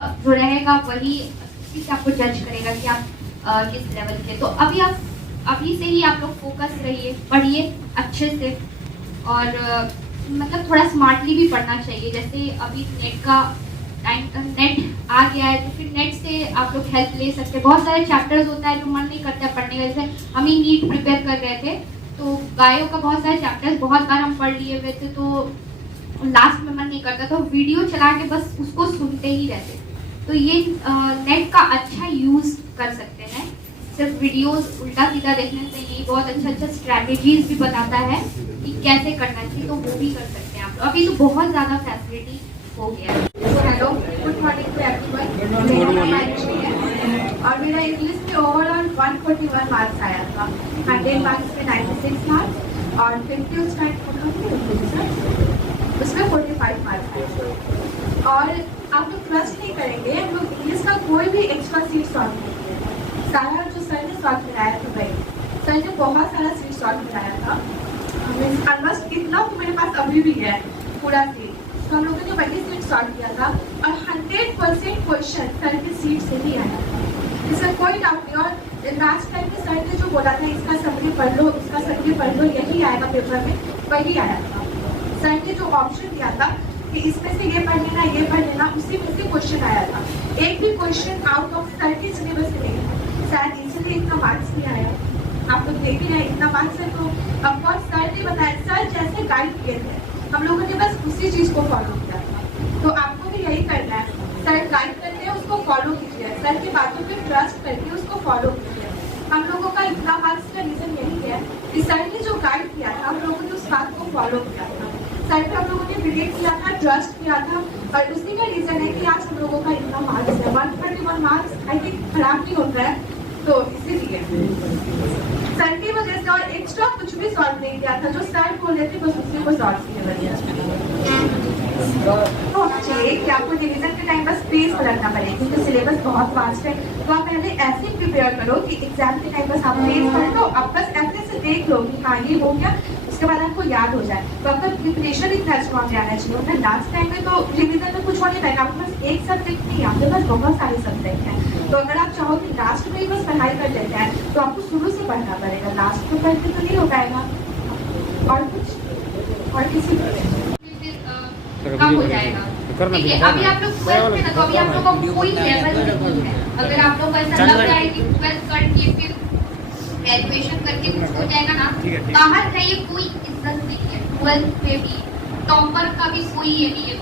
जो रहेगा वही किसी आपको जज करेगा कि आप किस लेवल के। तो अभी से ही आप लोग फोकस रहिए, पढ़िए अच्छे से और मतलब थोड़ा स्मार्टली भी पढ़ना चाहिए। जैसे अभी नेट का टाइम, नेट आ गया है तो फिर नेट से आप लोग हेल्प ले सकते हैं। बहुत सारे चैप्टर्स होता है जो मन नहीं करता पढ़ने का। जैसे हम ही नीट प्रिपेयर कर रहे थे तो गायों का बहुत सारे चैप्टर्स बहुत बार हम पढ़ लिए हुए थे, तो लास्ट में मन नहीं करता तो वीडियो चला के बस उसको सुनते ही रहते। तो ये नेट का अच्छा यूज़ कर सकते हैं। सिर्फ वीडियोस उल्टा सीधा देखने से नहीं, बहुत अच्छा स्ट्रैटेजीज भी बताता है कि कैसे करना चाहिए, तो वो भी कर सकते हैं आप। अभी तो बहुत ज़्यादा फैसिलिटी हो गया है। Hello, good morning to everyone. और मेरा इंग्लिश में ओवरऑल 141 मार्क्स आया था। 100 मार्क्स में 96 मार्क्स और 50 उसमें 45 मार्क्स आए। और आप लोग ट्रस्ट नहीं करेंगे, हम लोग इंग्लिश का कोई भी एक्स्ट्रा सीट सॉल्व नहीं किया। सारा जो सर ने सॉल्व कराया था भाई, सर ने बहुत सारा सीट सॉल्व कराया था। ऑलमोस्ट इतना तो मेरे पास अभी भी है पूरा सीट। तो हम लोगों ने वही सीट सॉल्व किया था और 100% क्वेश्चन सर की सीट से ही आया था, इसमें कोई डाउट नहीं। और लास्ट टाइम में सर ने जो बोला था इसका समरी पढ़ लो, इसका समरी पढ़ लो, यही आएगा पेपर में, वही आया था। सर ने जो ऑप्शन दिया था कि इसमें से ये पढ़ लेना, ये पढ़ लेना, उसी में से क्वेश्चन आया था। एक भी क्वेश्चन आउट ऑफ सर के सिलेबस से नहीं था। शायद इसलिए इतना मार्क्स नहीं आया। आप लोग देख ही रहे हैं इतना मार्क्स है, तो ऑफकोर्स सर ने बताया, सर जैसे गाइड किए थे हम लोगों ने बस उसी चीज़ को फॉलो किया था। तो आपको भी यही करना है, सर गाइड करते हैं उसको फॉलो कीजिए, सर की बातों पे ट्रस्ट करके उसको फॉलो कीजिए। हम लोगों का इतना मार्क्स का रीज़न यही है कि सर ने जो गाइड किया था हम लोगों ने उस बात को फॉलो किया था। सर पे हम लोगों ने बिलीव किया था, ट्रस्ट किया था, और उसी का रीज़न है कि आज हम लोगों का इतना मार्क्स है। 131 मार्क्स आई थिंक खराब नहीं होता है, तो इसीलिए सर की वजह से। और एक्स्ट्रा कुछ भी सॉल्व नहीं किया था, जो सर बोले थे बस उसी को सॉल्व किया तो चाहिए कि आपको रिवीजन के टाइम बस पेज पर रखना पड़ेगा, क्योंकि सिलेबस बहुत फास्ट है। तो आप पहले ऐसे प्रिपेयर करो कि एग्जाम के टाइम बस आप पेज पढ़ लो, आप बस ऐसे से देख लो कि हाँ ये हो गया, उसके बाद आपको याद हो जाए। तो आपका प्रिपरेशन इतना स्ट्रॉन्ग रहना चाहिए। और लास्ट टाइम में तो रिवीजन में कुछ होने लगा, आपके पास एक सब्जेक्ट नहीं, आपके पास बहुत सारे सब्जेक्ट हैं। तो अगर आप चाहो कि लास्ट में ही बस पढ़ाई कर लेते हैं तो आपको शुरू से पढ़ना पड़ेगा, लास्ट में पढ़ के तो नहीं हो पाएगा। और कुछ और किसी कम हो जाएगा। ठीक है, अभी आप लोग 12th में ना, तो अभी आप लोगों का कोई लेवल नहीं है। अगर आप लोग ऐसा लग रहा है कि 12th करके फिर ग्रेजुएशन करके कुछ हो जाएगा ना, बाहर जाइए, कोई इज्जत नहीं है। 12th में भी टॉपर का भी कोई ये नहीं है।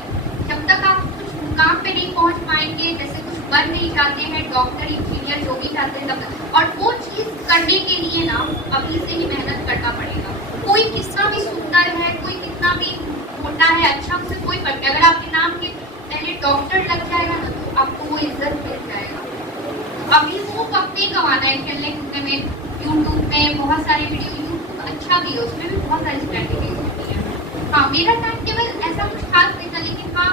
जब तक आप कुछ मुकाम पे नहीं पहुंच पाएंगे, जैसे कुछ बन नहीं चाहते हैं, डॉक्टर इंजीनियर जो भी चाहते हैं, तब तक। और वो चीज करने के लिए ना अभी से ही मेहनत करना पड़ेगा। कोई कितना भी सुंदर है, कोई कितना भी मोटा है, अच्छा, उसे कोई फर्क नहीं। अगर आपके नाम के पहले डॉक्टर लग जाएगा ना तो आपको वो इज्जत मिल जाएगा। अभी वो वक्त नहीं गंवाना है खेलने कूदने में। यूट्यूब में बहुत सारे वीडियो, यूट्यूब अच्छा भी है, उसमें भी बहुत सारी स्ट्रैटेजीज होती है। हाँ, मेरा टाइम टेबल ऐसा कुछ खास नहीं था, लेकिन हाँ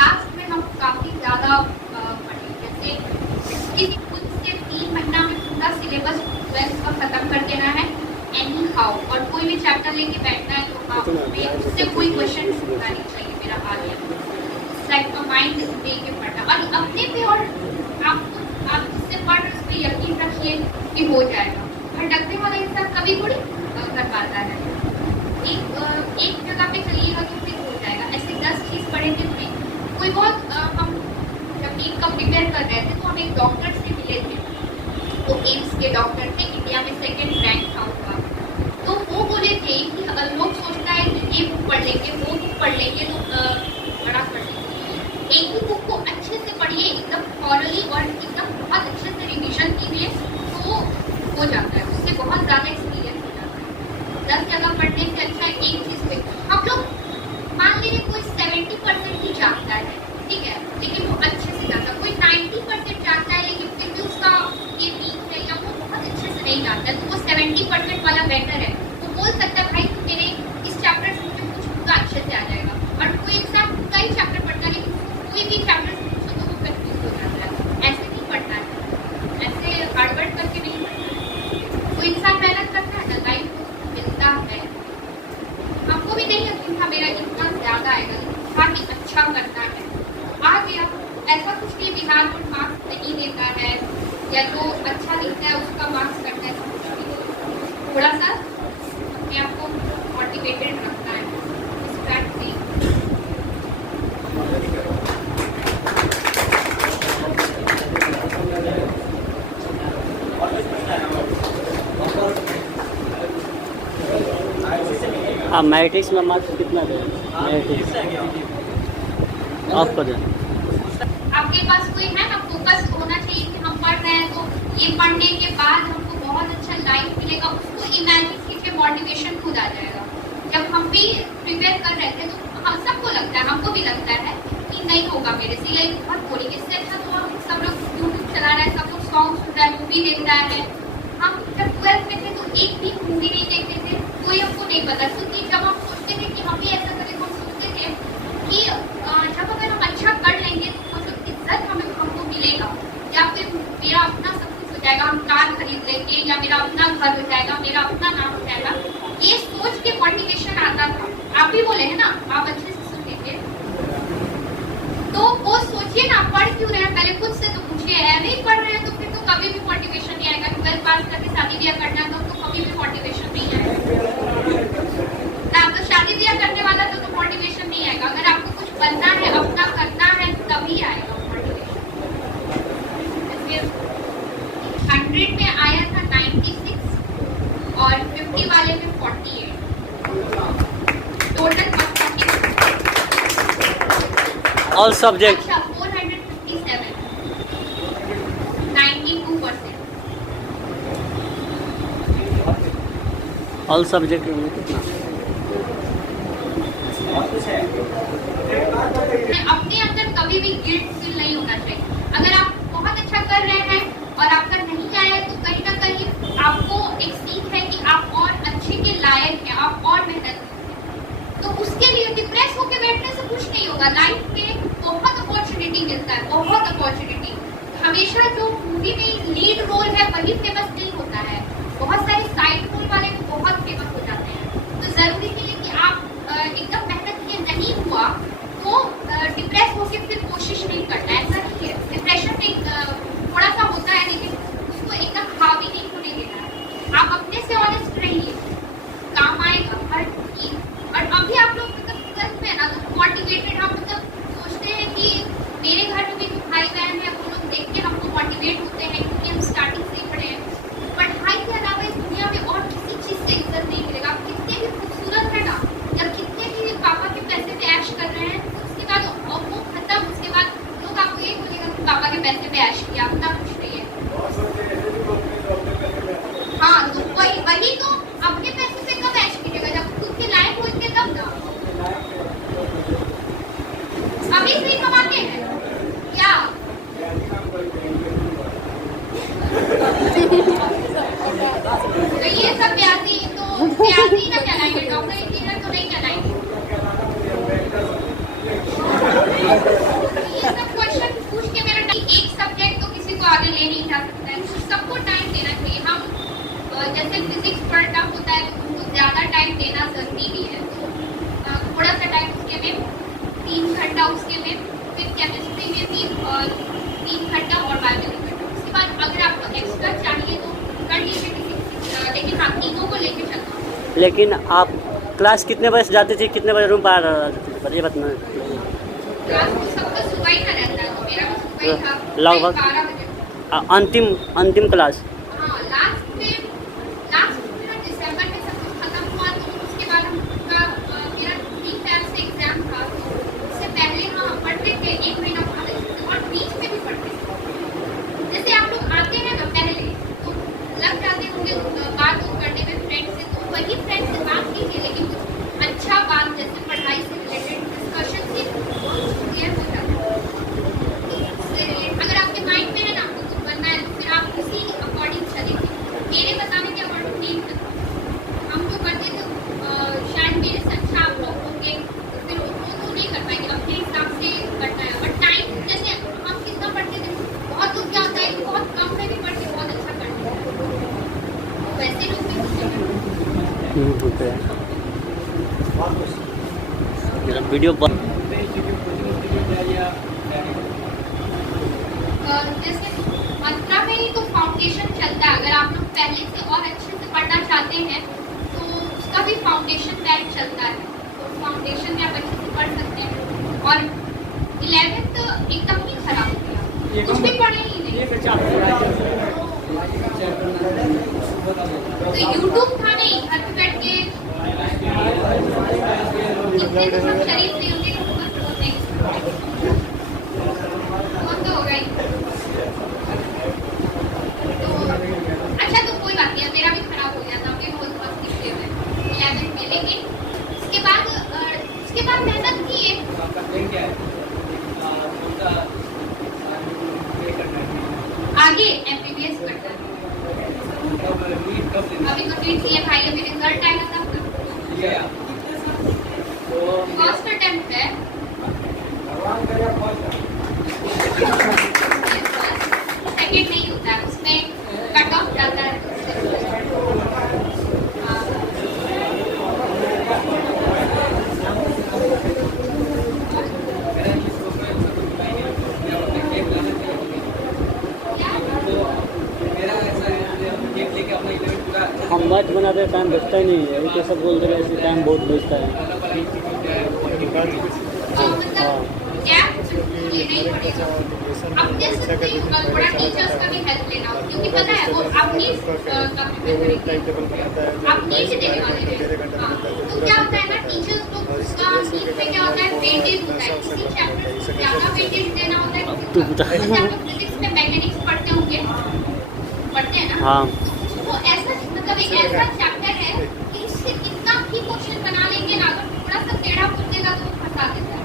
लास्ट में हम काफ़ी ज़्यादा पढ़े। जैसे किसी खुद से 3 महीना में पूरा सिलेबस 12th का ख़त्म कर देना है एनी हाउ, और कोई भी चैप्टर लेके बैठना है तो हाँ उससे कोई क्वेश्चन छूटना नहीं चाहिए। मेरा हाल है लाइक माइंड दे के पढ़ना, और अपने पे और आप जिससे पढ़ रहे उस पर यकीन रखिए कि हो जाएगा। भटकने वाला इंसान कभी थोड़ी कर पाता है। एक जगह पे चलिएगा तो फिर हो जाएगा। ऐसे 10 चीज़ पढ़ेंगे तो नहीं। कोई बहुत हम जब नीट का प्रिपेयर कर रहे थे तो हम एक डॉक्टर से मिले थे, तो एम्स के डॉक्टर थे, इंडिया में 2nd रैंक था उनका। तो वो बोले थे कि लोग सोचता है कि ये बुक पढ़ लेंगे, वो बुक पढ़ लेंगे तो बड़ा कर लेंगे। एक ही बुक को अच्छे से पढ़िए, एकदम थॉरली और एकदम बहुत अच्छे से रिविजन कीजिए, तो हो जाता है। उससे बहुत ज़्यादा एक्सपीरियंस हो जाता है। 10 जगह पढ़ने से अच्छा एक चीज़ पे हम लोग मान लीजिए कोई 70% ही जानता है, ठीक है, लेकिन वो अच्छे से जानता है। कोई 90% जानता है लेकिन फिर भी उसका ये वीक है या वो बहुत अच्छे से नहीं जानता है, तो वो 70% वाला बेटर है। वो बोल सकता है भाई तुम मेरे इस चैप्टर से मुझे कुछ पूरा अच्छे से आ जाएगा। और कोई इंसान पूरा ही चैप्टर पढ़ता है लेकिन कोई भी चैप्टर फिलहाल वो मार्क्स नहीं देता है या जो अच्छा दिखता है उसका मार्क्स करता है, थोड़ा सा अपने आप को मोटिवेटेड रखना है इस फैक्ट से। आप मैट्रिक्स में मार्क्स कितना दें? मैट्रिक्स आपको दें। आपके पास कोई है ना फोकस होना चाहिए कि हम पढ़ रहे हैं तो ये पढ़ने के बाद हमको बहुत अच्छा लाइफ मिलेगा, उसको इमेजिन कीजिए, मोटिवेशन खुद आ जाएगा। जब हम भी प्रिपेयर कर रहे थे तो हम सबको लगता है, हमको भी लगता है कि नहीं होगा मेरे से, ये बहुत बोरिंग, इससे अच्छा तो हम सब लोग यूट्यूब चला रहे हैं, सब लोग सॉन्ग सुन रहे हैं, मूवी देख रहा है। हम जब 12th में थे तो एक भी मूवी नहीं देखते थे, कोई हमको नहीं पता, क्योंकि जब हम सोचते थे कि हम भी ऐसा करें तो हम सोचते थे कि जब अगर हम अच्छा कर लेंगे तो जो इज्जत हमको मिलेगा या फिर मेरा अपना सब कुछ हो जाएगा, हम कार खरीद लेंगे या मेरा अपना घर हो जाएगा, मेरा अपना नाम हो जाएगा, ये सोच के मोटिवेशन आता था। आप भी बोले है ना, आप अच्छे से सुन लीजिए। तो वो सोचिए ना, पढ़ क्यों रहे हैं, पहले खुद से तो पूछिए, है नहीं पढ़ रहे हैं तो फिर तो कभी भी मोटिवेशन नहीं आएगा। 12th पास करके शादी ब्याह करना था तो कभी भी मोटिवेशन नहीं आएगा ना, तो शादी ब्याह करने वाला तो मोटिवेशन नहीं आएगा। अगर आपको कुछ बनना है, अपना करना है, तभी आएगा मोटिवेशन। 100 में आया था 96 और 50 वाले में 48, टोटल ऑल सब्जेक्ट। अच्छा 457, 92%। ऑल सब्जेक्ट में कितना? अपने अंदर कभी भी गिल्ट फील नहीं होना चाहिए। अगर आप बहुत अच्छा कर रहे हैं और आपका नहीं आया तो कहीं ना कहीं आपको एक सीख है कि आप और अच्छे के लायक हैं, आप और मेहनत करें। तो उसके लिए डिप्रेस होकर बैठने से कुछ नहीं होगा। लाइफ में बहुत अपॉर्चुनिटी मिलता है, बहुत अपॉर्चुनिटी। हमेशा जो मूवी में लीड रोल है वही फेमस नहीं होता है, बहुत सारे साइड रोल वाले बहुत फेमस हो जाते हैं। तो जरूरी नहीं है कि आप एकदम मेहनत किए नहीं हुआ तो डिप्रेस होकर फिर कोशिश नहीं करना, ऐसा नहीं है। डिप्रेशन में थोड़ा सा होता है लेकिन उसको एकदम हावी नहीं होने देना है। आप अपने से ऑनेस्ट रहिए, काम आएगा हर चीज। और अभी आप लोग मतलब 12th में ना तो मोटिवेटेड, हम मतलब सोचते हैं कि मेरे घर में भी जो भाई बहन है वो लोग देख के हमको मोटिवेट होते हैं क्योंकि हम स्टार्टिंग से ही पढ़े हैं। पढ़ाई के अलावा इस दुनिया में और किसी चीज से इज्जत नहीं मिलेगा। आप कितने भी खूबसूरत है ना, जब कितने भी पापा के पैसे पे ऐश कर रहे हैं उसके बाद वो खत्म, उसके बाद लोग आपको ये बोलेगा कि पापा के पैसे पे ऐश किया, अपना कुछ नहीं है। हाँ तो वही तो अपने पैसे से कब ऐश कीजिएगा, जब खुद के लायक होंगे तब ना। अभी से कमाते हैं क्या? तो ये सब ब्याजी ना कहलाएंगे, डॉक्टर इंजीनियर तो नहीं कहलाएंगे। ये सब क्वेश्चन पूछ के मेरा एक सब्जेक्ट तो किसी को आगे ले नहीं जा सकता है, सबको टाइम देना चाहिए। हम जैसे फिजिक्स पर टफ होता है तो उनको ज्यादा टाइम देना जरूरी भी है, तो थोड़ा सा टाइम उसके में 3 घंटा, उसके में फिर केमिस्ट्री में भी 3 घंटा और बायोलॉजी घंटा। उसके बाद अगर आपको एक्स्ट्रा चाहिए तो कर लीजिए, लेकिन हाँ तीनों को लेके चलना। लेकिन आप क्लास कितने बजे से जाते थे, कितने बजे रूम पर ये बताना। क्लास तो सबका सुबह ही का रहता है, तो मेरा भी सुबह ही था, लगभग 12 बजे। अंतिम क्लास। हाँ लास्ट में दिसंबर में सब कुछ खत्म हुआ तो उसके बाद मेरा 3 टाइम से एग्जाम था, तो उससे पहले हम पढ़ते थे 1 महीना बाद और बीच में भी पढ़ते थे। जैसे आप लोग आते हैं ना पहले तो लग जाते होंगे बात करने में फ्रेंड से, तो वही फ्रेंड से बात कीजिए, लेकिन कुछ अच्छा बात जैसे पढ़ाई से रिलेटेड डिस्कशन से क्लियर हो जाता है। उससे रिलेटेड अगर आपके माइंड में है ना आपको कुछ बनना है तो फिर आप उसी अकॉर्डिंग चलेंगे। मेरे बताने के अकॉर्डिंग नहीं था, हम जो करते थे शायद मेरे से अच्छा आप लोग होंगे तो फिर वो नहीं कर पाएंगे, अपने हिसाब से करना है। और टाइम जैसे हम कितना पढ़ते थे, बहुत लोग क्या होता है कि बहुत कम में भी पढ़ के बहुत अच्छा करते हैं, वैसे लोग भी होते हैं। मेरा वीडियो जैसे मंत्रा में ही तो फाउंडेशन चलता है, अगर आप लोग पहले से और अच्छे से पढ़ना चाहते हैं तो उसका भी फाउंडेशन बैच चलता है, तो फाउंडेशन में आप अच्छे से पढ़ सकते हैं। और 11th एकदम ही खराब हो गया, कुछ भी पढ़े ही नहीं। तो यूट्यूब था नहीं, घर पे बैठ के इतने तो सब शरीफ नहीं होंगे, वो तो होगा ही। तो अच्छा, तो कोई बात नहीं, मेरा भी खराब हो जाता, हमने बहुत बहुत सीखते हुए 11th में। लेकिन उसके बाद मेहनत की है, आगे MBBS करना है। अभी तो नीट किया भाई, अभी रिजल्ट आएगा तब ना। फर्स्ट अटेम्प्ट है, सेकेंड नहीं होता है, उसमें कट ऑफ जाता है। हम मैच बनाते टाइम बचता ही नहीं है, ये तो सब बोलते हैं ऐसे टाइम बहुत बचता है। अब जैसे थोड़ा टीचर्स का भी हेल्प लेना, क्योंकि पता है वो आप नीट का प्रिपेयर करेंगे, आप नीट देने वाले हैं। तो क्या होता है ना, टीचर्स लोग उसका नीट में क्या होता है, वेटेज होता है, किसी चैप्टर को ज़्यादा वेटेज देना होता है। जैसे आप लोग फिजिक्स में मैकेनिक्स पढ़ते होंगे, पढ़ते हैं ना। हाँ, वो ऐसा मतलब एक ऐसा चैप्टर है कि उससे कितना भी क्वेश्चन बना लेंगे ना, अगर थोड़ा सा टेढ़ा पूछ देगा तो वो फंसा देता है।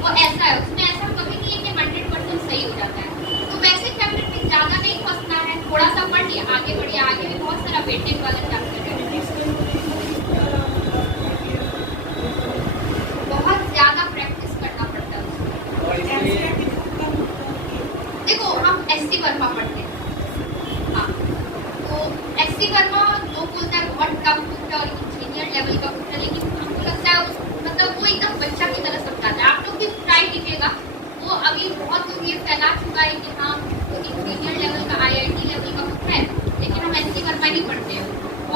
वो ऐसा है, उसमें ऐसा कभी नहीं है कि 100% सही हो जाता है। तो वैसे चैप्टर में ज़्यादा नहीं फंसना है, थोड़ा सा पढ़ लिया, आगे बढ़िए। आगे भी बहुत सारा वेटेज वाला चैप्टर है, बहुत ज़्यादा प्रैक्टिस करना पड़ता है। देखो हम SC वर्मा पढ़ते हैं, हाँ, तो SC वर्मा लोग बोलता है बहुत टफ बुक है और इंजीनियर लेवल का बुक है, लेकिन हमको लगता है मतलब वो एकदम बच्चा की तरह समझाता है। आप लोग भी ट्राई कीजिएगा, वो अभी बहुत लोग ये फैला चुका है कि हाँ वो इंजीनियर लेवल का IIT लेवल का बुक है, लेकिन हम SC वर्मा नहीं पढ़ते हैं।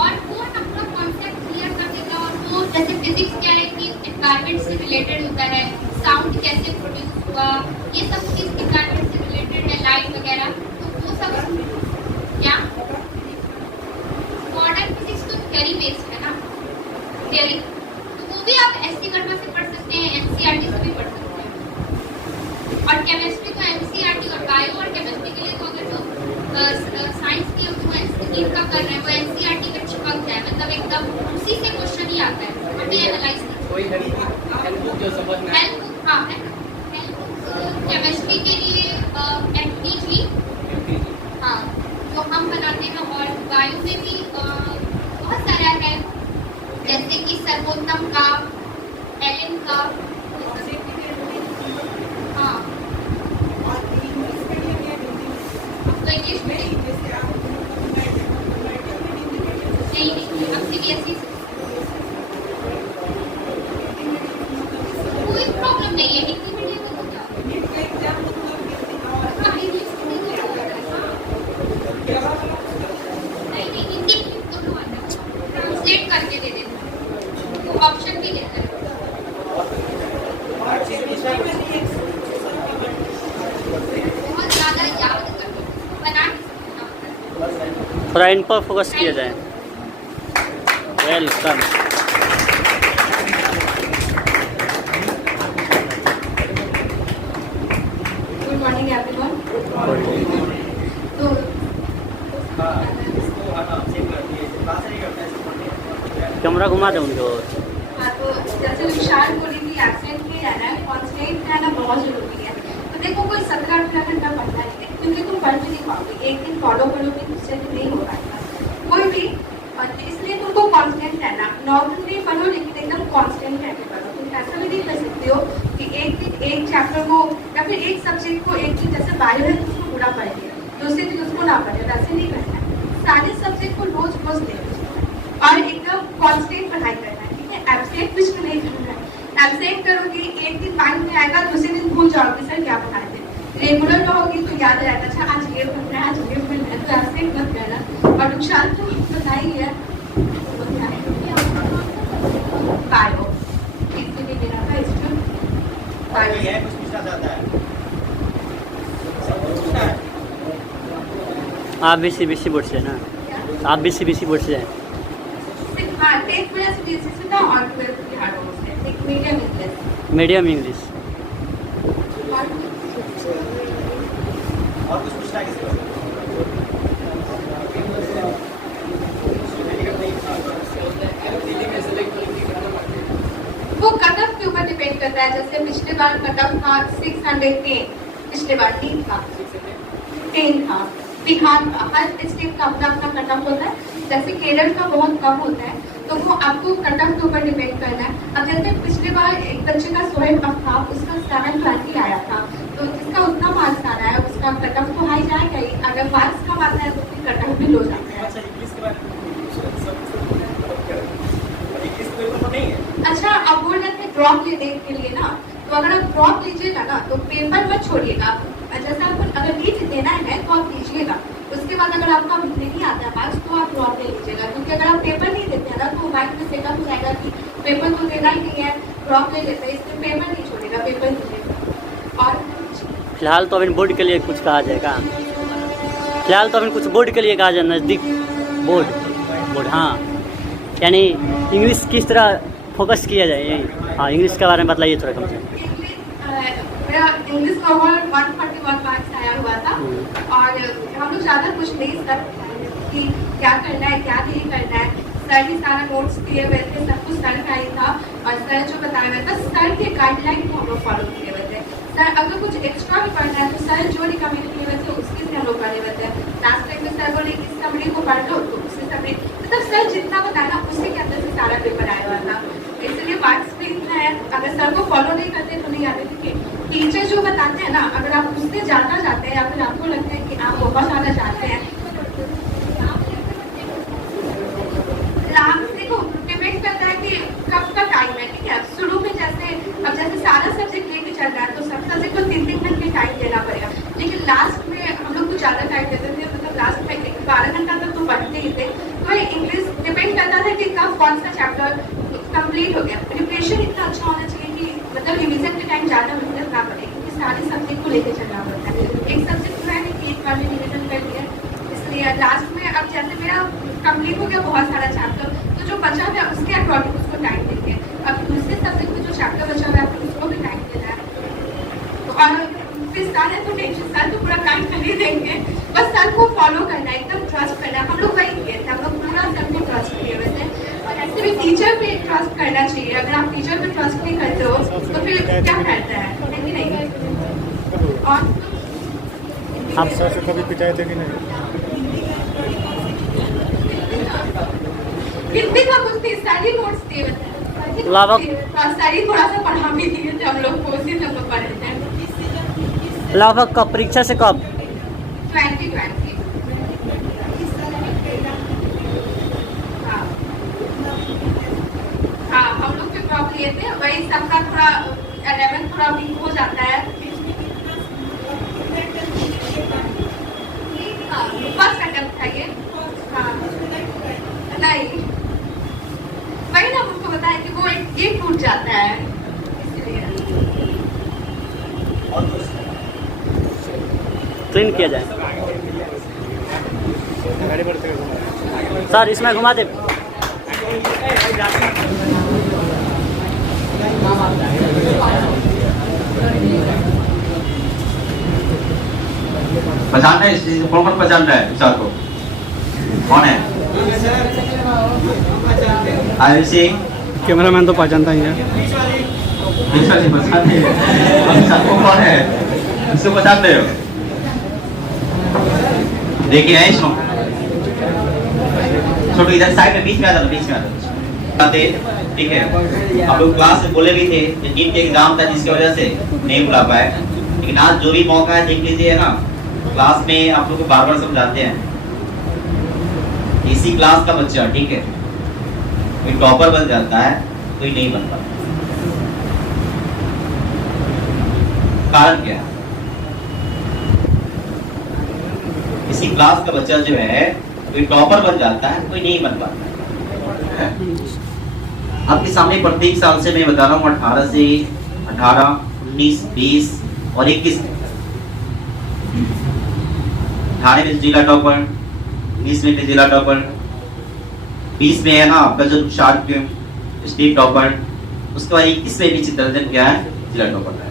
और वो अपना कॉन्सेप्ट क्लियर कर देगा। और वो जैसे फिजिक्स क्या है कि एनवायरमेंट से रिलेटेड होता है, साउंड कैसे प्रोड्यूस हुआ, ये सब चीज़ एनवायरमेंट से रिलेटेड है, लाइट वगैरह, तो वो सब क्या मॉडर्न फिजिक्स तो थ्योरी बेस्ड है ना, थ्योरी, तो वो भी आप SC वर्मा से पढ़ सकते हैं, NCERT से भी पढ़ सकते हैं। और केमिस्ट्री तो NCERT और बायो और केमिस्ट्री के लिए तो अगर जो साइंस की नीट का कर रहे हैं वो NCERT में चिपक जाए, मतलब एकदम उसी से क्वेश्चन ही आता है, बट ये एनालाइज कोई हेल्प जो समझ में हेल्प, हाँ है केमिस्ट्री के लिए MPG, हाँ जो हम बनाते हैं। और बायो में भी बहुत सारा है, जैसे कि सर्वोत्तम का, एलन का, हाँ तो इंग्लिश में नहीं, अब CBSE कोई प्रॉब्लम नहीं है, हिंदी मीडियम में हो जाओ, हाँ इंग्लिश नहीं, हिंदी दोनों आता है, ट्रांसलेट करके दे देते हैं, तो ऑप्शन भी देता है। बहुत ज़्यादा याद करना, बना थोड़ा इन पर फोकस किया जाए। वेलकम। Good morning everyone. तो कैमरा घुमा दे उनको। हाँ, तो जैसे विशाल बोली थी, एब्सेंट में रहना है, कॉन्स्टेंट रहना बहुत जरूरी है। तो देखो कोई 17-18 घंटा पढ़ना नहीं है, क्योंकि तुम पढ़ भी नहीं पाओगे, एक दिन फॉलो करोगे दूसरे दिन नहीं हो पाएगा कोई भी, इसलिए तुमको कॉन्स्टेंट रहना। नॉर्मल नहीं पढ़ो, लेकिन एकदम कॉन्स्टेंट रह के पढ़ो। तुम ऐसा भी नहीं कर सकते हो कि एक दिन एक चैप्टर को या फिर एक सब्जेक्ट को एक दिन, जैसे बायो है उसको पूरा पढ़ लिया, दूसरे दिन उसको ना पढ़े, वैसे नहीं करना है। सारे सब्जेक्ट को रोज रोज लेना और एकदम कॉन्स्टेंट पढ़ाई करना है, ठीक है। एब्सेंट कुछ भी नहीं करना है। एब्सेंट करोगे, एक दिन माइंड में आएगा, दूसरे दिन भूल जाओगे सर क्या पढ़ाए थे। रेगुलर रहोगी तो याद रहता है। शांत तो बताइए। बायो इससे भी मेरा था इसमें बायो है कुछ पूछना चाहता है? आप भी CBSE बोर्ड से हैं ना? आप भी CBSE बोर्ड से हैं? हाँ, 10th मेरा CBSE से था और 12th बिहार बोर्ड से। एक मीडियम इंग्लिश। Medium English. और कुछ पूछना है किसी को? वो कट ऑफ के ऊपर डिपेंड करता है। जैसे पिछले बार कट ऑफ था 610, पिछले बार 10 था। बिहार का हर स्टेट का अपना अपना कट ऑफ होता है। जैसे केरल का बहुत कम होता है, तो वो आपको कट ऑफ के ऊपर डिपेंड करना है। अब जैसे पिछले बार एक बच्चे का सोहेब अफ्ताब, उसका 720 आया था, तो जिसका उतना मार्क्स आ रहा है उसका कट ऑफ तो हाई जाएगा ही। अगर मार्क्स कम आता है तो फिर कट ऑफ भी लो जाता है। अच्छा, इंग्लिश के बारे में इंग्लिश पेपर तो नहीं है? अच्छा, आप बोल रहे थे ड्रॉप लेने के लिए ना, तो अगर आप ड्रॉप लीजिएगा ना तो पेपर मत छोड़िएगा। जैसे आपको अगर नीट देना है तो आप लीजिएगा, उसके बाद अगर आपका नहीं आता है मार्क्स तो आप ड्रॉप ले लीजिएगा। क्योंकि अगर आप पेपर नहीं देते हैं ना तो माइंड में सेटअप हो जाएगा कि पेपर तो देना ही नहीं है, ड्रॉप ले लेते हैं, इसमें पेपर नहीं छोड़ेगा, पेपर लीजिएगा। और फिलहाल तो अभी बोर्ड के लिए कुछ कहा जाएगा? फिलहाल तो अभी कुछ बोर्ड के लिए कहा जाए, नज़दीक बोर्ड हाँ, यानी इंग्लिश किस तरह फोकस किया जाए यही? हाँ, इंग्लिश के बारे में बताइए थोड़ा कम से कम। मेरा इंग्लिश का ओवरऑल 141 मार्क्स आया हुआ था। और हम लोग ज़्यादा कुछ नहीं सर कि क्या करना है क्या नहीं करना है, सर ही सारा नोट्स दिए हुए थे, सब कुछ सर का ही था। और सर जो बताया हुआ था, सर के गाइडलाइन को हम लोग फॉलो किए हुए थे। सर अगर कुछ एक्स्ट्रा भी पढ़ना है तो सर जो रिकमेंड किए हुए थे उसके से हम लोग पढ़े हुए थे। लास्ट टाइम में सर बोले इस समरी को पढ़ लो तो उससे समरी, मतलब सर जितना बताया उसी के अंदर से सारा पेपर आया हुआ था। इसलिए मार्क्स भी इतना है। अगर सर को फॉलो नहीं करते तो नहीं आते। देखिए टीचर जो बताते हैं ना, अगर आप उससे ज़्यादा जाते हैं या फिर आपको लगता है कि आप बहुत ज़्यादा जाते हैं, देखो डिपेंड करता है कि कब का टाइम है। ठीक है, शुरू में जैसे अब जैसे सारा सब्जेक्ट लेके चल रहा है तो सब सब्जेक्ट को 3-3 घंटे टाइम देना पड़ेगा। लेकिन लास्ट में हम लोग को ज़्यादा टाइम देते थे, मतलब लास्ट में 12 घंटा तक तो पढ़ते ही थे। तो इंग्लिश डिपेंड करता था कि कब कौन सा चैप्टर कंप्लीट हो गया। प्रिपरेशन इतना अच्छा होना चाहिए कि मतलब रिवीजन के टाइम ज़्यादा मेहनत ना पड़े, क्योंकि सारे सब्जेक्ट को लेके चलना पड़ता है। एक सब्जेक्ट तो है नहीं कि एक बार में रिवीजन कर दिया, इसलिए लास्ट में अब जैसे मेरा कंप्लीट हो गया बहुत सारा चैप्टर, तो जो बचा हुआ है उसके अकॉर्डिंग उसको टाइम देंगे। अब दूसरे सब्जेक्ट में जो चैप्टर बचा हुआ है फिर उसको भी टाइम देना है। तो और फिर सर है तो टेंशन, सर तो पूरा टाइम कर ही देंगे, बस सर को फॉलो करना है, एकदम ट्रस्ट करना है। हम लोग वही किए थे, हम लोग पूरा सर को ट्रस्ट किए हुए थे। और ऐसे भी टीचर पे ट्रस्ट करना चाहिए। अगर आप टीचर पे ट्रस्ट नहीं करते हो तो फिर क्या करता है कि नहीं? और आप सर से कभी पिटाए थे कि नहीं? हिंदी का कुछ नहीं, सारी नोट्स दिए थे, सारी थोड़ा सा पढ़ा भी दिए थे हम लोग को, उसी से हम लोग पढ़े थे। लगभग कब परीक्षा से कब? 2020। हाँ, हम लोग भी ड्रॉप लिए थे, वही सबका थोड़ा 11 थोड़ा वीक हो जाता है। फर्स्ट अटेम्प्ट था ये। हाँ नहीं, वही ना मुझको बताया कि वो एक टूट जाता है, इसलिए और कुछ? ट्रेन किया जाए सर, इसमें घुमा दे। पहचानना है कौन कौन पहचानना है सर को? कौन है? आयुष सिंह कैमरामैन तो पहचानता ही है। पहचानते हैं। सर को कौन है? इसको पहचानते हो? देखिए है इसको छोटू, इधर साइड में बीच में आ जाओ, बीच में आ जाओ। ठीक है, आप लोग क्लास में बोले भी थे नीट के एग्जाम था जिसकी वजह से नहीं बुला पाए, लेकिन आज जो भी मौका है देख लीजिए ना, क्लास में आप लोग को बार बार समझाते हैं। इसी क्लास का बच्चा, ठीक है, कोई टॉपर बन जाता है कोई नहीं बनता। कारण क्या है? इसी क्लास का बच्चा जो है कोई टॉपर बन जाता है, कोई नहीं बन पाता है। आपके सामने प्रत्येक साल से मैं बता रहा हूँ 18 से 18, 19, 20 और 21 18 में जिला टॉपर, 19 में जिला टॉपर, 20 में है ना आपका जो शार्ट स्टेट टॉपर, उसके बाद 21 में भी चित्ररंजन क्या है, जिला टॉपर है।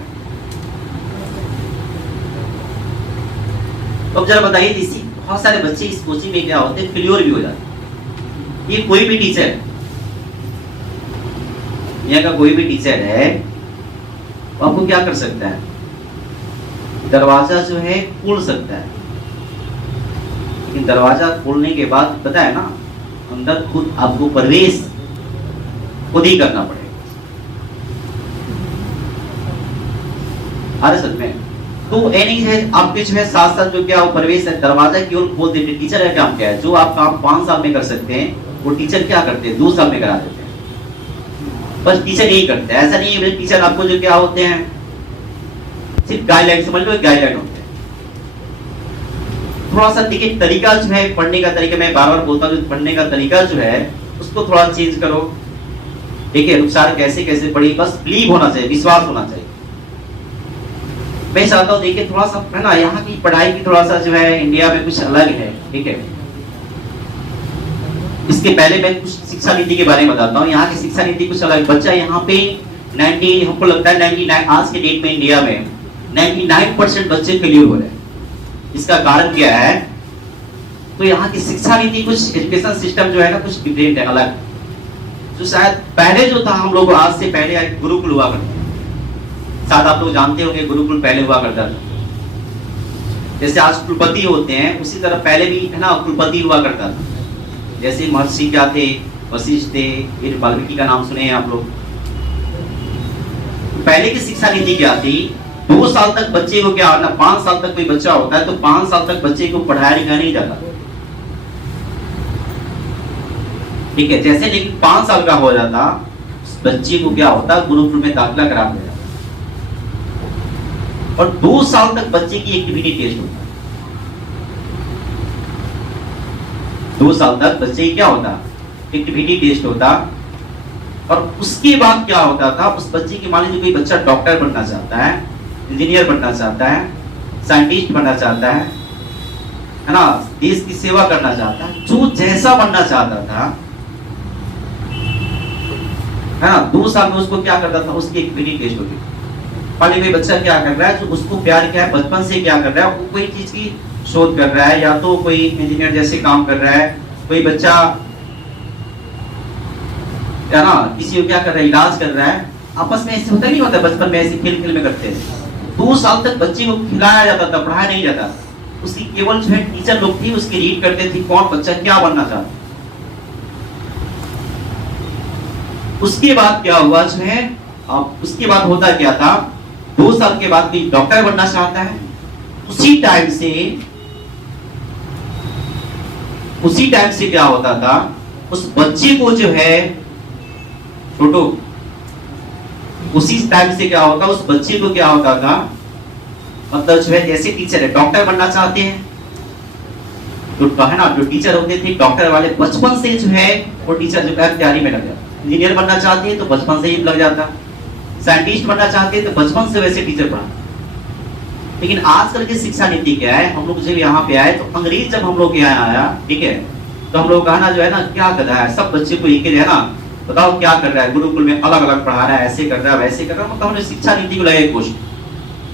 तो अब जरा बताइए, इसी बहुत सारे बच्चे इस कोचिंग में क्या होते हैं, फेल्योर भी हो जाते हैं। ये कोई भी टीचर, यहाँ का कोई भी टीचर है, वो आपको क्या कर सकता है, दरवाजा जो है खोल सकता है, लेकिन दरवाजा खोलने के बाद पता है ना, अंदर खुद आपको प्रवेश खुद ही करना पड़ेगा। अरे सच में तो ये नहीं है आपके जो है साथ साथ जो क्या वो प्रवेश है, दरवाजा केवल खोल देते। टीचर का काम क्या है, जो आप काम 5 साल में कर सकते हैं वो टीचर क्या करते हैं, 2 साल में करा देते हैं। बस टीचर यही करते हैं, ऐसा नहीं है टीचर आपको जो क्या होते हैं, सिर्फ गाइडलाइन समझ लो, गाइडलाइन होते हैं। थोड़ा सा देखिए तरीका जो है पढ़ने का तरीका, मैं बार बार बोलता हूँ, पढ़ने का तरीका जो है उसको थोड़ा चेंज करो। देखिए अनुसार कैसे कैसे पढ़ी, बस बिलीव होना चाहिए, विश्वास होना चाहिए। मैं चाहता हूँ देखिए थोड़ा सा है ना, यहाँ की पढ़ाई की थोड़ा सा जो है इंडिया में कुछ अलग है, ठीक है। इसके पहले मैं कुछ शिक्षा नीति के बारे में बताता हूँ। यहाँ की शिक्षा नीति कुछ अलग। बच्चा यहाँ पे 90, हमको लगता है 99, आज के डेट में इंडिया में 99% बच्चे फेलियर हो रहे हैं। इसका कारण क्या है, तो यहाँ की शिक्षा नीति कुछ, एजुकेशन सिस्टम जो है ना कुछ डिफरेंट है, अलग। जो शायद पहले जो था, हम लोग आज से पहले गुरुकुल हुआ करते, शायद आप लोग जानते होंगे गुरुकुल पहले हुआ करता था। जैसे आज कुलपति होते हैं उसी तरह पहले भी है ना कुलपति हुआ करता था। जैसे महर्षि क्या थे, वशिष्ठ थे, ये वाल्मीकि का नाम सुने हैं आप लोग। पहले की शिक्षा नीति क्या थी, 2 साल तक बच्चे को क्या, 5 साल तक कोई बच्चा होता है तो 5 साल तक बच्चे को पढ़ाया लिखाया नहीं जाता, ठीक है। जैसे लेकिन 5 साल का हो जाता, बच्चे को क्या होता, गुरुकुल में दाखिला करा दिया और 2 साल तक बच्चे की एक्टिविटी टेस्ट होता है। 2 साल तक बच्चे की क्या होता, एक्टिविटी टेस्ट होता। और उसके बाद क्या होता था, उस बच्चे की, मान लीजिए कोई बच्चा डॉक्टर बनना चाहता है, इंजीनियर बनना चाहता है, साइंटिस्ट बनना चाहता है ना, देश की सेवा करना चाहता है, जो जैसा बनना चाहता था, है ना, 2 साल में उसको क्या करता था, उसकी एक्टिविटी टेस्ट होती थी। मान लीजिए बच्चा क्या कर रहा है, जो उसको प्यार क्या है, बचपन से क्या कर रहा है, वो कोई चीज की शोध कर रहा है, या तो कोई इंजीनियर जैसे काम कर रहा है, कोई बच्चा या ना किसी को क्या कर रहा है, इलाज कर रहा है। आपस में ऐसे होता नहीं होता, बचपन में ऐसे खेल में करते हैं। 2 साल तक बच्चे को खिलाया जाता था, पढ़ाया नहीं जाता। उसकी केवल जो है टीचर लोग थी, उसकी रीड करते थे कौन बच्चा क्या बनना चाहता। उसके बाद क्या हुआ जो है, अब उसके बाद होता क्या था, 2 साल के बाद कोई डॉक्टर बनना चाहता है, उसी टाइम से क्या होता था, उस बच्चे को जो है छोटो, उसी टाइम से क्या होता, उस बच्चे को क्या होता था, मतलब जो है जैसे टीचर है, डॉक्टर बनना चाहते हैं तो है ना, जो टीचर होते थे डॉक्टर वाले, बचपन से जो है वो टीचर जो है तैयारी में लग जाता। इंजीनियर बनना चाहते हैं तो बचपन से ही लग जाता, साइंटिस्ट बनना चाहते हैं तो बचपन से वैसे टीचर पढ़ा। लेकिन आजकल की शिक्षा नीति क्या है, हम लोग जब यहाँ पे आए तो अंग्रेज जब हम लोग यहाँ आया, ठीक है, तो हम लोग कहना जो है ना क्या कर रहा है, सब बच्चे को एक है ना, बताओ क्या कर रहा है, गुरुकुल में अलग अलग पढ़ा रहा है, ऐसे कर रहा है, वैसे कर रहा है, मतलब हमने शिक्षा नीति को लगाई कोशिश।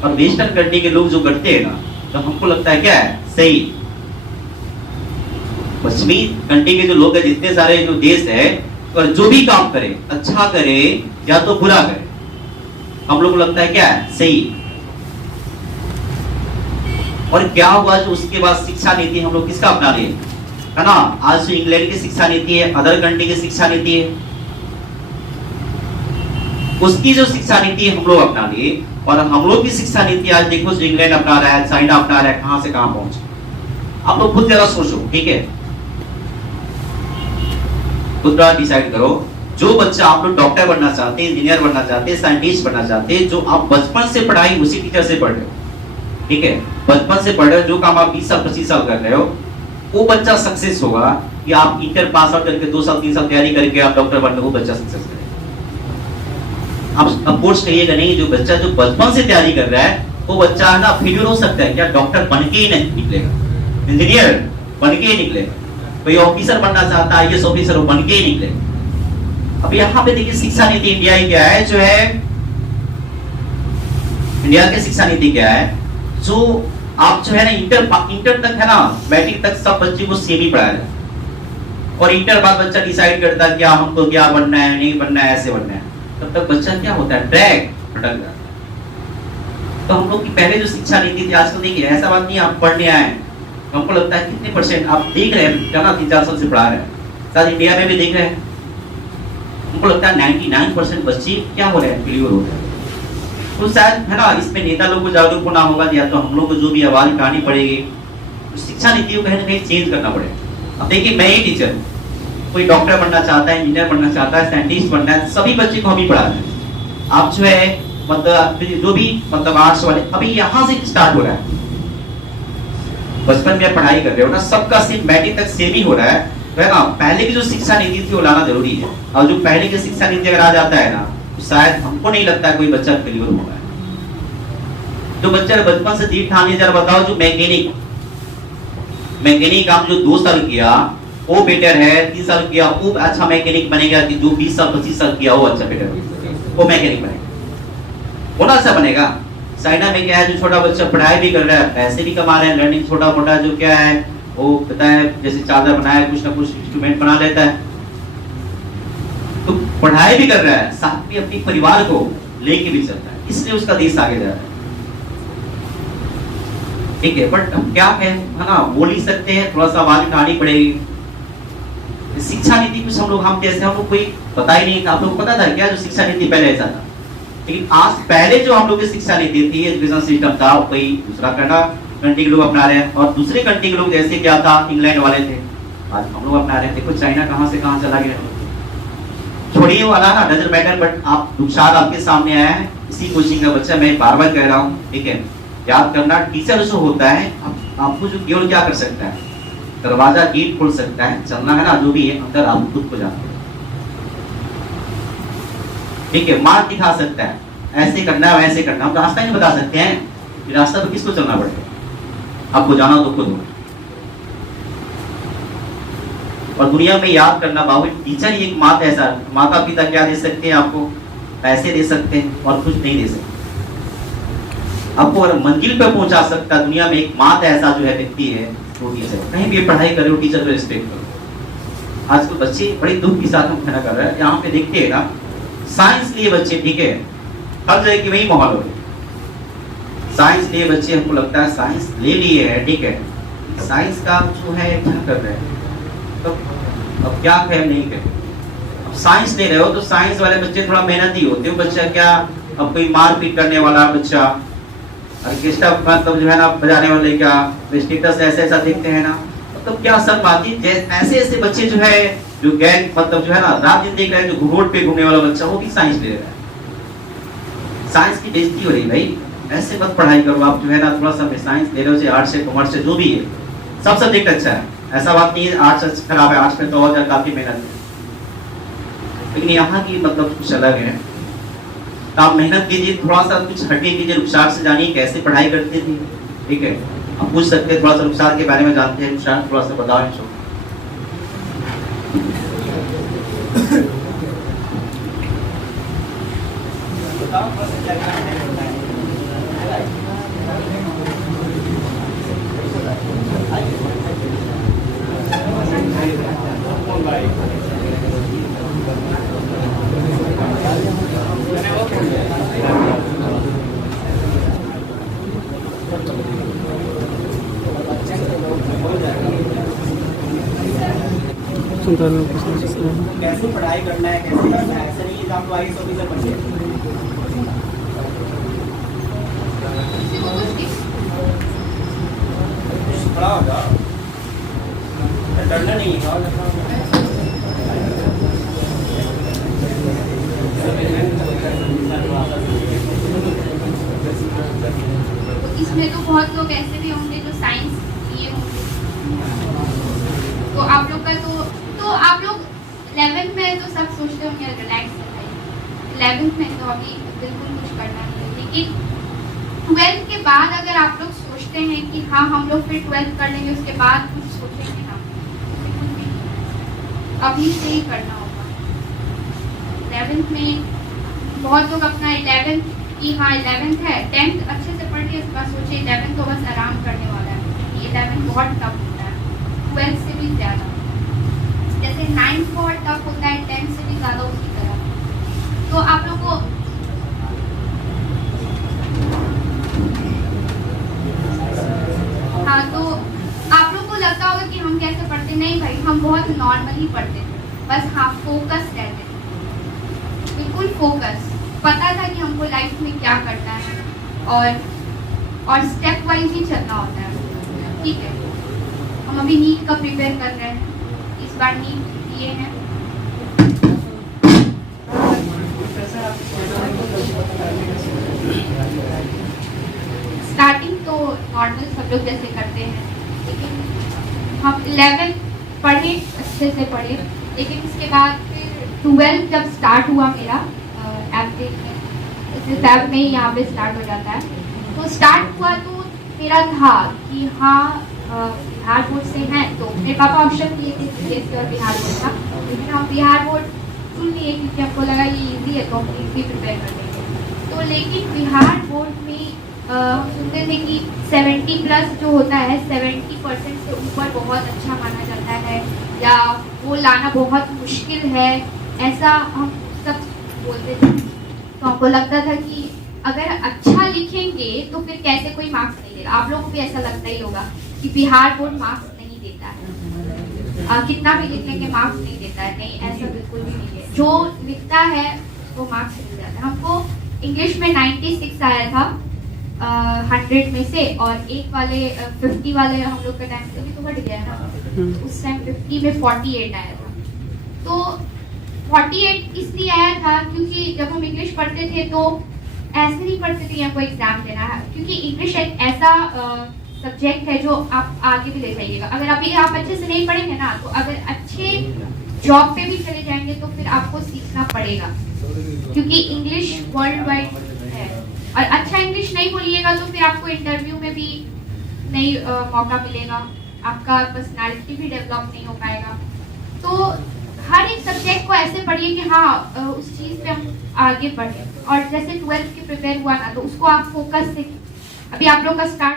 और वेस्टर्न कंट्री के लोग जो करते हैं ना, तो हमको लगता है क्या है सही। पश्चिमी कंट्री के जो लोग है, जितने सारे जो देश है, और जो भी काम करे, अच्छा करे या तो बुरा करे, हम लोग को लगता है क्या है सही। और क्या हुआ जो उसके बाद शिक्षा नीति हम लोग किसका अपना लिए, है ना, आज जो इंग्लैंड की शिक्षा नीति है, अदर कंट्री की शिक्षा नीति है, उसकी जो शिक्षा नीति हम लोग अपना लिए। और हम लोग की शिक्षा नीति आज देखो जो इंग्लैंड अपना रहा है, चाइना अपना रहा है, कहां से कहां पहुंचे। आप लोग खुद जरा सोचो, ठीक है, खुद डिसाइड करो। जो बच्चा आप लोग डॉक्टर बनना चाहते हैं, इंजीनियर बनना चाहते हैं, साइंटिस्ट बनना चाहते हैं, जो आप बचपन से पढ़ाई उसी टीचर से पढ़ रहे हो, ठीक है, बचपन से पढ़ रहे हो, जो काम आप 20 साल 25 साल कर रहे हो, वो बच्चा सक्सेस होगा कि आप इंटर पास आउट करके 2 साल 3 साल तैयारी करके आप डॉक्टर बनने को बच्चा सक्सेस करेगा। आप अफकोर्स कहिएगा नहीं, जो बच्चा जो बचपन से तैयारी कर रहा है वो बच्चा है ना फेल्यूर हो सकता है, क्या डॉक्टर बन के ही नहीं निकलेगा, इंजीनियर बन के ही निकलेगा, कोई ऑफिसर बनना चाहता है आईएएस ऑफिसर, वो बन के ही निकलेगा। अब यहाँ पे देखिए शिक्षा नीति इंडिया की क्या है, जो है इंडिया की शिक्षा नीति क्या है, जो आप जो है ना इंटर तक है ना, मैट्रिक तक सब बच्चे को सेम ही पढ़ाया जाए और इंटर बाद बच्चा डिसाइड करता है क्या हमको क्या बनना है, नहीं बनना है, ऐसे बनना है, तब तक बच्चा क्या होता है, ड्रैग भटक जाता है। तो हम लोग की पहले जो शिक्षा नीति थी, आजकल देखिए ऐसा बात नहीं आप पढ़ने आए, हमको लगता है कितने परसेंट आप देख रहे हैं क्या ना 3-4 साल से पढ़ा रहे हैं, शायद इंडिया में भी देख रहे हैं, हमको लगता है 99% बच्चे क्या हो रहे हैं, फेल्यूर हो रहे हैं। तो शायद है ना इसमें नेता लोग को जागरूक होना होगा, या तो हम लोग को जो भी आवाज उठानी पड़ेगी, तो शिक्षा नीति को कहीं ना कहीं चेंज करना पड़ेगा। अब देखिए मैं ही टीचर, कोई डॉक्टर बनना चाहता है, इंजीनियर बनना चाहता है, साइंटिस्ट बनना है, सभी बच्चे को हम ही पढ़ा रहे हैं। आप जो है मतलब जो भी मतलब आर्ट्स वाले अभी यहाँ से स्टार्ट हो रहा है, बचपन में पढ़ाई कर रहे हो ना, सबका सिर्फ मैट्रिक तक सेम ही हो रहा है ना। पहले की जो शिक्षा नीति थी वो लाना जरूरी है, और जो पहले की शिक्षा नीति अगर आ जाता है ना, तो शायद हमको नहीं लगता है कोई बच्चा फेल्यूर होगा। जो बच्चा बचपन से जीत ठानी, जरा बताओ जो मैकेनिक आप जो 2 साल किया वो बेटर है, 3 साल किया वो अच्छा मैकेनिक बनेगा, कि जो 20 साल 25 साल किया वो अच्छा बेटर वो मैकेनिक बनेगा, वो ना अच्छा बनेगा। चाइना में क्या है, जो छोटा बच्चा पढ़ाई भी कर रहा है, पैसे भी कमा रहे हैं, लर्निंग छोटा मोटा जो क्या है वो पता है, जैसे चादर बनाया कुछ ना कुछ इंस्ट्रूमेंट बना लेता है, तो पढ़ाई भी कर रहा है, साथ में अपने परिवार को लेके भी चलता है, इसलिए उसका देश आगे जा रहा है। ठीक है, बट हम क्या है ना बोल ही सकते हैं, थोड़ा सा आवाज उठानी पड़ेगी। शिक्षा नीति कुछ हम लोग कोई पता ही नहीं था, आप लोग पता था क्या जो शिक्षा नीति पहले ऐसा था, लेकिन आज पहले जो हम लोग की शिक्षा नीति थी, एजुकेशन सिस्टम था, कोई दूसरा कंट्री के लोग अपना रहे हैं, और दूसरे कंट्री के लोग जैसे क्या था, इंग्लैंड वाले थे, आज हम लोग अपना रहे हैं। देखो चाइना कहां से कहां चला गया, छोड़िए वाला ना डजंट मैटर, बट आप नुकसान आपके सामने आया है। इसी कोचिंग का बच्चा, मैं बार बार कह रहा हूँ, ठीक है, याद करना, टीचर जो होता है आपको जो केवल क्या कर सकता है, दरवाजा गेट खोल सकता है, चलना है ना जो भी है, अंदर आप खुद को जानते हैं, ठीक है, मार्ग दिखा सकता है, ऐसे करना है वैसे करना, हम रास्ता नहीं बता सकते हैं, रास्ता तो किसको चलना पड़ेगा, आपको जाना तो खुद होगा। और दुनिया में याद करना बाबू, टीचर ही एक माता पिता क्या दे सकते हैं आपको, पैसे दे सकते हैं और कुछ नहीं दे सकते, आपको अगर मंजिल पे पहुंचा सकता है दुनिया में एक माता ऐसा जो है व्यक्ति है, वो टीचर। कहीं भी पढ़ाई करे वो टीचर को रिस्पेक्ट करो। आजकल बच्चे बड़े दुख के साथ हम खाना कर रहे हैं, यहाँ पे देखते हैं ना साइंस लिए बच्चे, ठीक है, हर जगह की वही माहौल हो गया, साइंस लिए बच्चे, हमको लगता है साइंस ले लिए है, ठीक है, साइंस का जो है क्या कर रहे हैं, तो अब क्या कहें नहीं कहें, अब साइंस ले रहे हो तो साइंस वाले बच्चे थोड़ा मेहनती होते हैं, बच्चा क्या अब कोई मारपीट करने वाला बच्चा, ऑर्केस्ट्रा मतलब जो है ना बजाने वाले क्या स्टेटस ऐसा देखते हैं ना, मतलब क्या सब बाती ऐसे ऐसे बच्चे जो है जो गैंग मतलब जो है ना रात दिन देख रहे हैं, जो रोड पे घूमने वाला बच्चा वो भी साइंस ले रहा है। साइंस की बेइज्जती हो रही है भाई, ऐसे मत पढ़ाई करो आप, जो है ना थोड़ा सा साइंस ले रहे हो, चाहे आर्ट्स से कॉमर्स से जो भी है, सब सब्जेक्ट अच्छा है, ऐसा बात नहीं है आर्ट्स खराब है, आर्ट्स में तो और काफी मेहनत है, लेकिन यहाँ की मतलब कुछ अलग है। आप मेहनत कीजिए, थोड़ा सा कुछ हटे कीजिए, रुखसार से जानिए कैसे पढ़ाई करते थे, ठीक है, आप पूछ सकते हैं, थोड़ा सा रुखसार के बारे में जानते हैं, रुखसार थोड़ा सा बताओ इनको। कैसे पढ़ाई करना है, कैसे करना है, ऐसा नहीं है कि आप आईएएस ऑफिसर बन गए। पढ़ा होगा, डरना नहीं है। इसमें तो बहुत लोग ऐसे भी होंगे जो साइंस लिए होंगे, 11th में तो अभी बिल्कुल कुछ करना नहीं है, लेकिन 12th के बाद अगर आप लोग सोचते हैं कि हाँ हम लोग फिर 12th कर लेंगे उसके बाद कुछ सोचेंगे ना, बिल्कुल भी नहीं। अभी से ही करना होगा। 11th में बहुत लोग अपना 11th की हाँ 11th है, 10th अच्छे से पढ़ के उसके बाद सोचे 11th तो बस आराम करने वाला है, 11th बहुत टफ होता है, 12th से भी ज़्यादा, जैसे 9th बहुत टफ होता है, 10th से भी ज़्यादा उसी तरह। तो आप लोग को हाँ, तो आप लोग को लगता होगा कि हम कैसे पढ़ते, नहीं भाई हम बहुत नॉर्मली पढ़ते थे, बस हाँ फोकस रहते थे, बिल्कुल फोकस, पता था कि हमको लाइफ में क्या करना है और स्टेप वाइज ही चलना होता है। ठीक है, हम अभी नीट का प्रिपेयर कर रहे हैं, इस बार नीट दिए हैं। स्टार्टिंग तो नॉर्मल सब लोग जैसे करते हैं, लेकिन हम 11 पढ़े, अच्छे से पढ़े, लेकिन उसके बाद फिर 12 जब स्टार्ट हुआ मेरा एवरेज में, इस टैब में यहाँ पे स्टार्ट हो जाता है, तो स्टार्ट हुआ तो मेरा था कि हाँ बिहार बोर्ड से हैं, तो मेरे पापा ऑप्शन दिए थे CBSE और बिहार बोर्ड का, लेकिन हम बिहार बोर्ड चुन लिए क्योंकि हमको लगा ये ईजी है तो हम इजी प्रिपेयर कर लेंगे। तो लेकिन बिहार बोर्ड में हम सुनते थे कि 70+ जो होता है 70% से ऊपर बहुत अच्छा माना जाता है, या वो लाना बहुत मुश्किल है, ऐसा हम सब बोलते थे। तो हमको लगता था कि अगर अच्छा लिखेंगे तो फिर कैसे कोई मार्क्स नहीं देगा। आप लोगों को भी ऐसा लगता ही होगा कि बिहार बोर्ड मार्क्स नहीं देता है, कितना भी लिख लेंगे मार्क्स नहीं देता है। नहीं, ऐसा बिल्कुल भी नहीं है, जो लिखता है वो मार्क्स मिल जाता है। हमको इंग्लिश में 96 आया था 100 में से, और एक वाले 50 वाले हम लोग का टाइम से भी तो बढ़ गया है ना, उस टाइम 50 में 48 आया था। तो 48 इसलिए आया था क्योंकि जब हम इंग्लिश पढ़ते थे तो ऐसे नहीं पढ़ते थे या कोई एग्जाम देना है, क्योंकि इंग्लिश एक ऐसा सब्जेक्ट है जो आप आगे भी ले जाइएगा। अगर अभी आप अच्छे से नहीं पढ़ेंगे ना, तो अगर अच्छे जॉब पे भी चले जाएंगे तो फिर आपको सीखना पड़ेगा, क्योंकि इंग्लिश वर्ल्ड वाइड है, और अच्छा इंग्लिश नहीं बोलिएगा तो फिर आपको इंटरव्यू में भी नहीं मौका मिलेगा, आपका पर्सनालिटी भी डेवलप नहीं हो पाएगा। तो हर एक सब्जेक्ट को ऐसे पढ़िए कि हाँ उस चीज़ पे हम आगे बढ़े। और जैसे 12th की प्रिपेयर हुआ ना, तो उसको आप फोकस से, अभी आप लोग का स्टार्ट